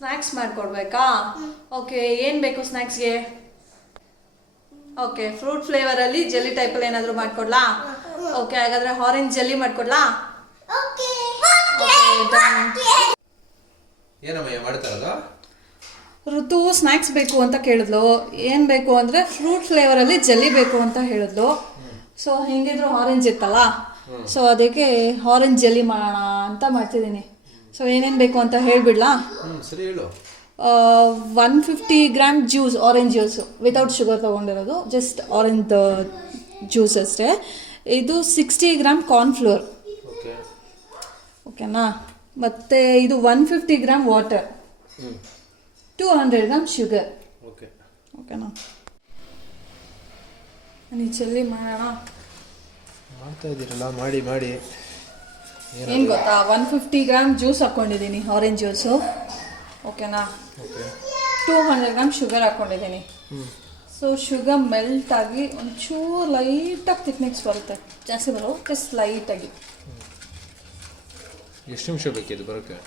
Snacks ಮಾಡಿಕೊಡ್ಬೇಕಾ? Okay, ಏನು ಬೇಕು ಸ್ನ್ಯಾಕ್ಸ್ಗೆ? Okay, fruit ಫ್ಲೇವರಲ್ಲಿ jelly ಟೈಪಲ್ಲಿ ಏನಾದರೂ ಮಾಡಿಕೊಡ್ಲಾ? ಓಕೆ, ಹಾಗಾದರೆ ಆರೆಂಜ್ ಜೆಲ್ಲಿ ಮಾಡಿಕೊಡ್ಲಾ? ಏನಮ್ಮ ಮಾಡ್ತಾರಲ್ಲ? ಋತು ಸ್ನ್ಯಾಕ್ಸ್ ಬೇಕು ಅಂತ ಕೇಳಿದ್ಲು. ಏನು ಬೇಕು ಅಂದರೆ ಫ್ರೂಟ್ ಫ್ಲೇವರಲ್ಲಿ ಜೆಲ್ಲಿ ಬೇಕು ಅಂತ ಹೇಳಿದ್ಲು. ಸೊ ಹೆಂಗಿದ್ರು ಆರೆಂಜ್ ಇತ್ತಲ್ಲ, ಸೊ ಅದಕ್ಕೆ ಆರೆಂಜ್ ಜೆಲ್ಲಿ ಮಾಡೋಣ ಅಂತ ಮಾಡ್ತಿದ್ದೀನಿ. ಸೊ ಏನೇನು ಬೇಕು ಅಂತ ಹೇಳಿಬಿಡ್ಲಾ? ಸರಿ ಹೇಳು. 150 gram juice, orange juice without sugar ತೊಗೊಂಡಿರೋದು, ಜಸ್ಟ್ ಆರೆಂಜ್ ಜ್ಯೂಸ್ ಅಷ್ಟೇ. ಇದು 60 ಗ್ರಾಮ್ ಕಾರ್ನ್ಫ್ಲೋರ್, ಓಕೆನಾ? ಮತ್ತು ಇದು 150 ಗ್ರಾಮ್ ವಾಟರ್, 200 ಗ್ರಾಮ್ ಶುಗರ್, ಓಕೆನಾ? ನೀವು ಜೆಲ್ಲಿ ಮಾಡೋಣ ಮಾಡ್ತಾ ಇದ್ದೀರಲ್ಲ, ಮಾಡಿ ಮಾಡಿ. ಏನು ಗೊತ್ತಾ, 150 ಗ್ರಾಮ್ ಜ್ಯೂಸ್ ಹಾಕ್ಕೊಂಡಿದ್ದೀನಿ, ಆರೆಂಜ್ ಜ್ಯೂಸು, ಓಕೆನಾ? 200 ಗ್ರಾಮ್ ಶುಗರ್ ಹಾಕ್ಕೊಂಡಿದ್ದೀನಿ. ಸೊ ಶುಗರ್ ಮೆಲ್ಟ್ ಆಗಿ ಒಂಚೂರು ಲೈಟಾಗಿ ಥಿಕ್ನೆಸ್ ಬರುತ್ತೆ, ಜಾಸ್ತಿ ಬರೋ, ಜಸ್ಟ್ ಲೈಟಾಗಿ. ಎಷ್ಟು ನಿಮಿಷ ಬೇಕಿದೆ ಬರೋಕ್ಕೆ?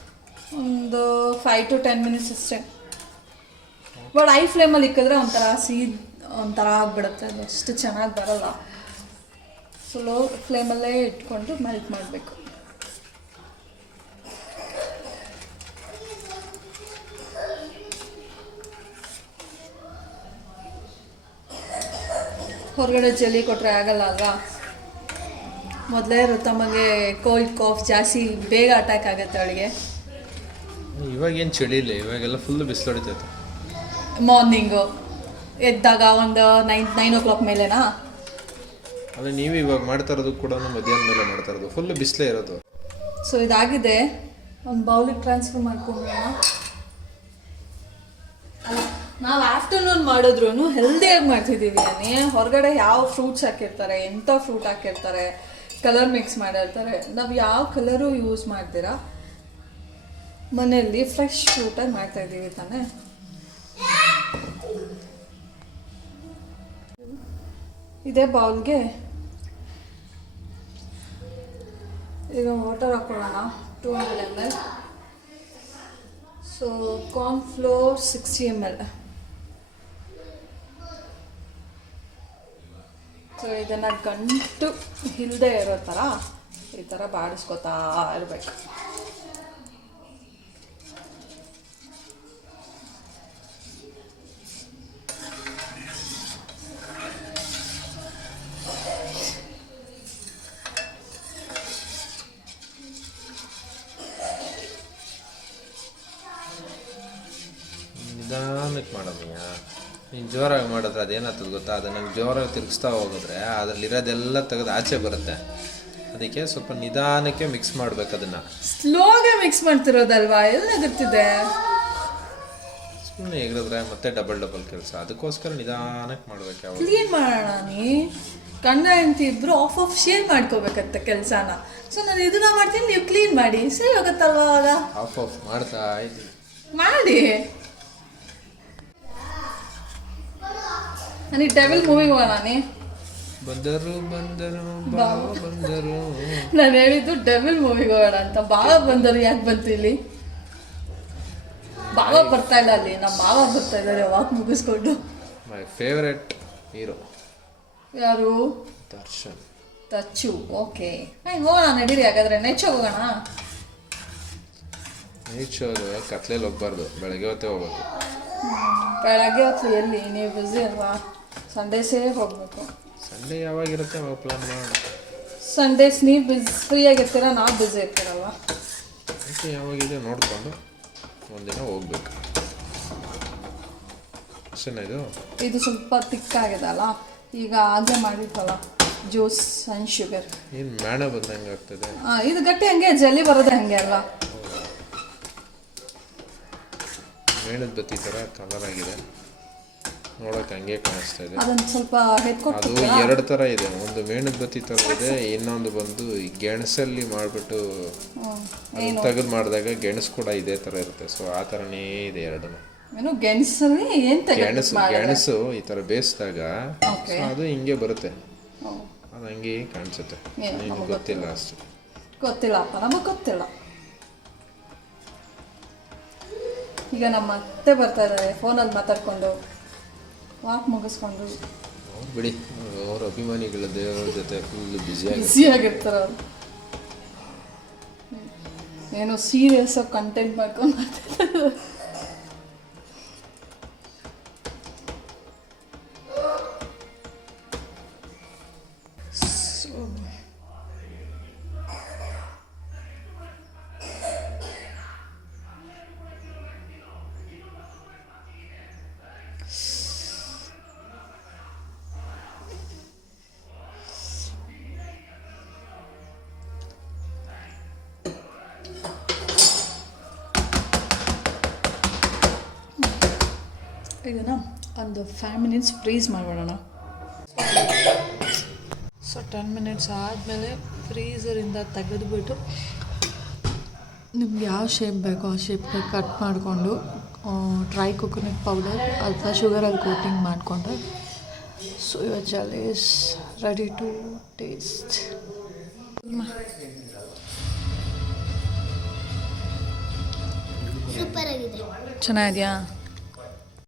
ಒಂದು 5 to 10 ಮಿನಿಟ್ಸ್ ಅಷ್ಟೇ. ಬಟ್ ಐ ಫ್ಲೇಮಲ್ಲಿ ಇಕ್ಕಿದ್ರೆ ಒಂಥರ ಆಗಿಬಿಡುತ್ತೆ, ಅದು ಅಷ್ಟು ಚೆನ್ನಾಗಿ ಬರೋಲ್ಲ. ಸೊ ಲೋ ಫ್ಲೇಮಲ್ಲೇ ಇಟ್ಕೊಂಡು ಮೆಲ್ಟ್ ಮಾಡಬೇಕು. ಹೊರಗಡೆ ಜೆಲ್ಲಿ ಕೊಟ್ಟರೆ ಆಗಲ್ಲ ಅಲ್ವಾ? ಮೊದಲೇ ಋತಮಗೆ ಕೋಲ್ಡ್ ಕಾಫ್ ಜಾಸ್ತಿ ಬೇಗ ಅಟ್ಯಾಕ್ ಆಗುತ್ತೆ ಅವಳಿಗೆ. ಇವಾಗೇನು ಚಳಿ ಇಲ್ಲ, ಇವಾಗೆಲ್ಲ ಫುಲ್ ಬಿಸಿಲು ಹೊಡಿತೈತೆ. ಮಾರ್ನಿಂಗು ಎದ್ದಾಗ ಒಂದು 9 o'clock ಮೇಲೆನಾ? ಅದೇ ನೀವು ಇವಾಗ ಮಾಡ್ತಾ ಇರೋದು ಕೂಡ ಮಧ್ಯಾಹ್ನ ಮೇಲೆ ಮಾಡ್ತಾ ಇರೋದು, ಫುಲ್ ಬಿಸಿಲೇ ಇರೋದು. ಸೊ ಇದಾಗಿದೆ, ಒಂದು ಬೌಲಿಗೆ ಟ್ರಾನ್ಸ್ಫರ್ ಮಾಡ್ಕೊಂಡ್ಬಿಡೋಣ. ನಾವು ಆಫ್ಟರ್ನೂನ್ ಮಾಡಿದ್ರು ಹೆಲ್ದಿಯಾಗಿ ಮಾಡ್ತಿದ್ದೀವಿ. ಹೊರಗಡೆ ಯಾವ ಫ್ರೂಟ್ಸ್ ಹಾಕಿರ್ತಾರೆ, ಎಂಥ ಫ್ರೂಟ್ ಹಾಕಿರ್ತಾರೆ, ಕಲರ್ ಮಿಕ್ಸ್ ಮಾಡಿರ್ತಾರೆ. ನಾವು ಯಾವ ಕಲರು ಯೂಸ್ ಮಾಡ್ತೀರಾ, ಮನೆಯಲ್ಲಿ ಫ್ರೆಶ್ ಫ್ರೂಟಾಗಿ ಮಾಡ್ತಾಯಿದ್ದೀವಿ ತಾನೇ. ಇದೇ ಬೌಲ್ಗೆ ಈಗ ವಾಟರ್ ಹಾಕೊಳ್ಳೋಣ, 200 ml. So cornflour 60 ml. So ಇದನ್ನು ಗಂಟು ಇಲ್ಲದೆ ಇರೋ ಥರ ಈ ಥರ ಬಾಡಿಸ್ಕೊತಾ ಇರಬೇಕು. ನಿಧಾನಕ್ಕೆ ಮಾಡೋದಯ್ಯ. ನೀನು ಜೋರಾಗಿ ಮಾಡಿದ್ರೆ ಅದೇನಾಗ್ತದೆ ಗೊತ್ತಾ, ಅದು ನಂಗೆ ಜೋರಾಗಿ ತಿರುಗಿಸ್ತಾ ಹೋಗಿದ್ರೆ ಅದರಲ್ಲಿರೋದೆಲ್ಲ ತೆಗೆದು ಆಚೆ ಬರುತ್ತೆ. ಅದಕ್ಕೆ ಸ್ವಲ್ಪ ನಿಧಾನಕ್ಕೆ ಮಿಕ್ಸ್ ಮಾಡ್ಬೇಕು. ಅದನ್ನು ಸ್ಲೋಗೆ ಮಿಕ್ಸ್ ಮಾಡ್ತಿರೋದಲ್ವಾ, ಎಲ್ಲ ಗೊತ್ತಿದೆ. ಸುಮ್ಮನೆ ಎಗರಿದ್ರೆ ಮತ್ತೆ ಡಬಲ್ ಕೆಲಸ, ಅದಕ್ಕೋಸ್ಕರ ನಿಧಾನಕ್ಕೆ ಮಾಡ್ಬೇಕು. ಯಾವ ಕ್ಲೀನ್ ಮಾಡೋಣ, ನೀ ಗಂಡ ಹೆಂಡತಿ ಇಬ್ರು ಆಫ್ ಶೇರ್ ಮಾಡ್ಕೋಬೇಕಂತ ಕೆಲಸನ. ಸೊ ನಾನು ಇದನ್ನ ಮಾಡ್ತೀನಿ, ನೀವು ಕ್ಲೀನ್ ಮಾಡಿ, ಸರಿ ಹೋಗುತ್ತಲ್ವಾ? ಅವಾಗ ಆಫ್ ಮಾಡ್ತಾ ಇದ್ದೀನಿ, ಮಾಡಿ. ನನಗೆ ಡೆವಿಲ್ ಮೂವಿಗೆ ಹೋಗೋಣ. ಬಂದರು ಬಾವ ಬಂದರು. ನಾನು ಹೇಳಿದ್ದು ಡೆವಿಲ್ ಮೂವಿಗೆ ಹೋಗೋಣ ಅಂತ. ಬಾವ ಬಂದರು ಯಾಕೆ ಬಂತು ಇಲ್ಲಿ? ಬಾವ ಬರ್ತಾ ಇಲ್ಲ ಅಲ್ಲಿ, ನಮ್ಮ ಬಾವ ಬರ್ತಾ ಇದ್ದಾರೆ ವಾಕ್ ಮುಗಿಸ್ಕೊಂಡು. ಮೈ ಫೇವರೆಟ್ ಹೀರೋ ಯಾರು? ದರ್ಶನ್. ತಚ್ಚು. ಓಕೆ, ಹೋಗೋಣ ನಡೀರಿ. ಹಾಗಾದ್ರೆ ನೆಚ್ಚ ಹೋಗೋಣ. ನೈಟ್ ಶೋಗೆ ಕತ್ಲೇಲಿ ಹೋಗ್ಬಾರ್ದು, ಬೆಳಗ್ಗೆ ಹೊತ್ತೇ ಹೋಗ್ಬೇಕು. ಬೆಳಗ್ಗೆ ಹೊತ್ತು ಎಲ್ಲಿ, ನೀವು ಬ್ಯುಸಿ ಅಲ್ವಾ? ಸಂಡೇಸೇ ಹೋಗ್ಬೇಕು. ಸಂಡೇ ಯಾವಾಗಿರುತ್ತೆ ಅವಾಗ ಪ್ಲಾನ್ ಮಾಡೋಣ. ಸಂಡೇಸ್ ನೀವು ಫ್ರೀ ಆಗಿರ್ತೀರ, ನಾವು ಬ್ಯುಸಿ ಇರ್ತೀರಲ್ವ? ಓಕೆ, ಯಾವಾಗಿದೆ ನೋಡಿಕೊಂಡು ಒಂದಿನ ಹೋಗ್ಬೇಕು ಅಷ್ಟೇನಾ? ಇದು ಸ್ವಲ್ಪ ತಿಕ್ಕಾಗಿದೆ ಅಲ್ಲ, ಈಗ ಹಾಗೆ ಮಾಡಿದ್ವಲ್ಲ ಜ್ಯೂಸ್ ಆ್ಯಂಡ್ ಶುಗರ್. ಏನು ಮೇಣ ಬಂದಂಗೆ ಆಗ್ತದೆ. ಇದು ಗಟ್ಟಿ ಹಂಗೆ, ಜಲ್ಲಿ ಬರೋದೇ ಹಂಗೆ ಅಲ್ವಾ? ಮೇಣದ ಬತ್ತಿ ಥರ ಕಲರ್ ಆಗಿದೆ, ನೋಡೋಕೆ ಹಂಗೆ ಕಾಣಿಸ್ತಾ ಇದೆ. ಅದನ್ನು ಸ್ವಲ್ಪ ಅದು 2 ಥರ ಇದೆ, ಒಂದು ಮೇಣದ ಬತ್ತಿ ಥರ ಇದೆ, ಇನ್ನೊಂದು ಬಂದು ಈ ಗೆಣಸಲ್ಲಿ ಮಾಡಿಬಿಟ್ಟು ತೆಗೆದು ಮಾಡಿದಾಗ ಗೆಣಸು ಕೂಡ ಇದೇ ಥರ ಇರುತ್ತೆ. ಸೊ ಆ ಥರನೇ ಇದೆ ಎರಡೂ. ಗೆಣಸಲ್ಲಿ ಗೆಣಸು ಈ ಥರ ಬೇಯಿಸಿದಾಗ ಅದು ಹಿಂಗೆ ಬರುತ್ತೆ, ಅದು ಹಂಗೆ ಕಾಣಿಸುತ್ತೆ. ನಿಮ್ಗೆ ಗೊತ್ತಿಲ್ಲ ಅಷ್ಟೇ. ಗೊತ್ತಿಲ್ಲಪ್ಪ, ನಮಗೆ ಗೊತ್ತಿಲ್ಲ. ಈಗ ನಮ್ಮ ಅತ್ತೆ ಬರ್ತಾ ಇದ್ದಾರೆ ಫೋನಲ್ಲಿ ಮಾತಾಡ್ಕೊಂಡು ವಾಕ್ ಮುಗಿಸ್ಕೊಂಡು ಅವ್ರು ಬಿಡಿ, ಅವ್ರ ಅಭಿಮಾನಿಗಳ ದೇವರ ಜೊತೆ ಫುಲ್ ಬ್ಯುಸಿಯಾಗಿ ಬ್ಯುಸಿಯಾಗಿರ್ತಾರೆ ಅವರು. ಏನೋ ಸೀರಿಯಸ್ ಆಗಿ ಕಂಟೆಂಟ್ ಮಾಡ್ಕೊಂಡು ಮಾತಾಡ್ತಾರೆ. ಇದನ್ನು ಒಂದು 5 ಮಿನಿಟ್ಸ್ ಫ್ರೀಸ್ ಮಾಡಿಬಿಡೋಣ. ಸೊ 10 ಮಿನಿಟ್ಸ್ ಆದಮೇಲೆ ಫ್ರೀಝರಿಂದ ತೆಗೆದುಬಿಟ್ಟು ನಿಮ್ಗೆ ಯಾವ ಶೇಪ್ ಬೇಕೋ ಆ ಶೇಪ್ಗೆ ಕಟ್ ಮಾಡಿಕೊಂಡು ಡ್ರೈ ಕೊಕೊನಟ್ ಪೌಡರ್ ಅಥವಾ ಶುಗರಲ್ಲಿ ಕೋಟಿಂಗ್ ಮಾಡಿಕೊಂಡ್ರೆ so your jelly is ready to taste. Super ಆಗಿದೆ. ಚೆನ್ನಾಗಿದೆಯಾ?